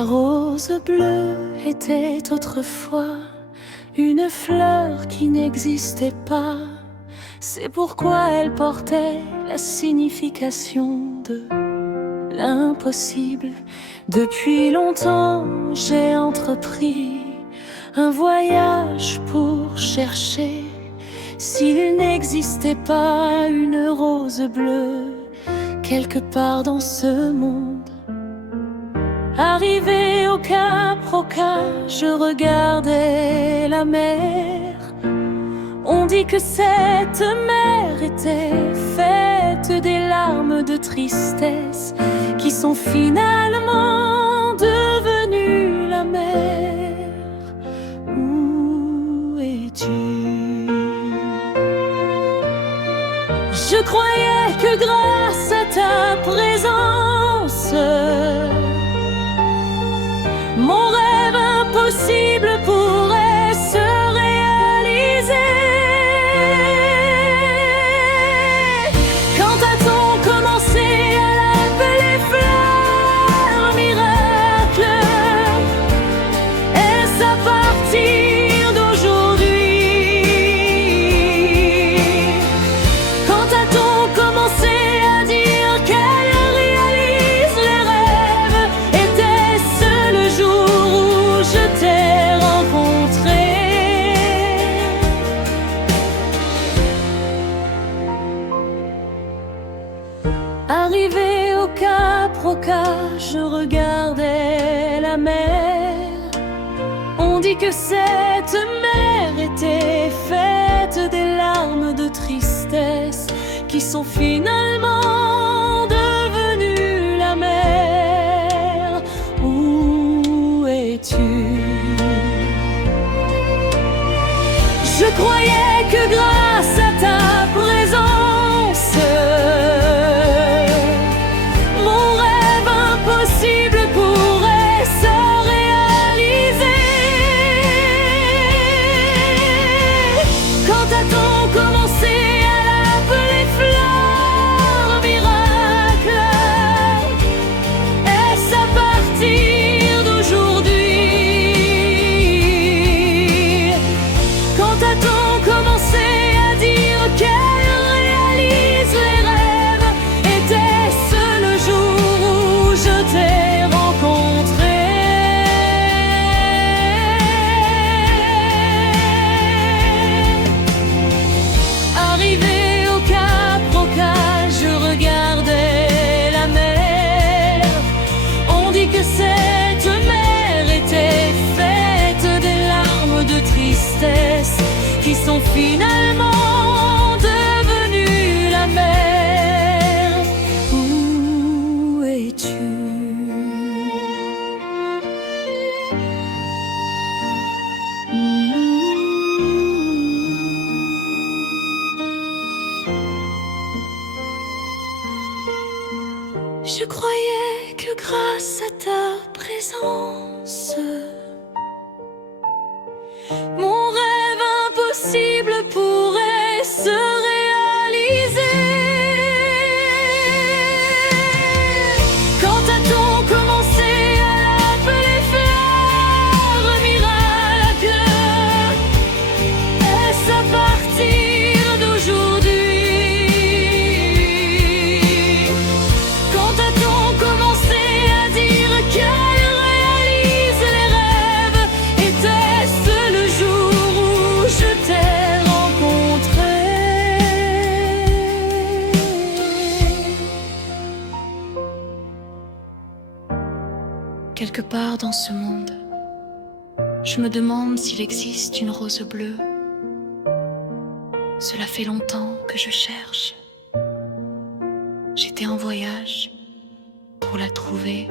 La rose bleue était autrefois une fleur qui n'existait pas. C'est pourquoi elle portait la signification de l'impossible. Depuis longtemps, j'ai entrepris un voyage pour chercher s'il n'existait pas une rose bleue quelque part dans ce monde. Arrivé au Cap Roca, je regardais la mer. On dit que cette mer était faite des larmes de tristesse qui sont finalement devenues la mer. Où es-tu? Je croyais que grâce à ta présence, mon rêve impossible pourrait se réaliser. Quand a-t-on commencé à l'appeler fleur miracle? Est-ce à partir d'aujourd'hui? Quand a-t-on commencé à dire qu'elle réalise les rêves? Était-ce le jour où je t'ai rencontré? Arrivé au Cap Roca, je regardais la mer. On dit que cette mer était faite des larmes de tristesse qui sont finalement devenues la mer. Où es-tu? Je croyais que grâce à ta présence, mon rêve impossible pourrait se réaliser. Quand a-t-on commencé à l'appeler fleur miracle? Est-ce à partir d'aujourd'hui? Quand a-t-on commencé à dire qu'elle réalise les rêves? Était-ce le jour où je t'ai rencontré? Arrivé au Cap Roca, je regardais la mer. On dit que cette mer était faite des larmes de tristesse qui sont finalement devenues la mer. Où es-tu? Je croyais que grâce à ta présence, mon rêve impossible pourrait se réaliser. Quand a-t-on commencé à l'appeler fleur miracle? Est-ce à partir d'aujourd'hui? Quand a-t-on commencé à dire qu'elle réalise les rêves? Était-ce le jour où je t'ai rencontré? Quelque part dans ce monde, je me demande s'il existe une rose bleue. Cela fait longtemps que je cherche. J'étais en voyage pour la trouver.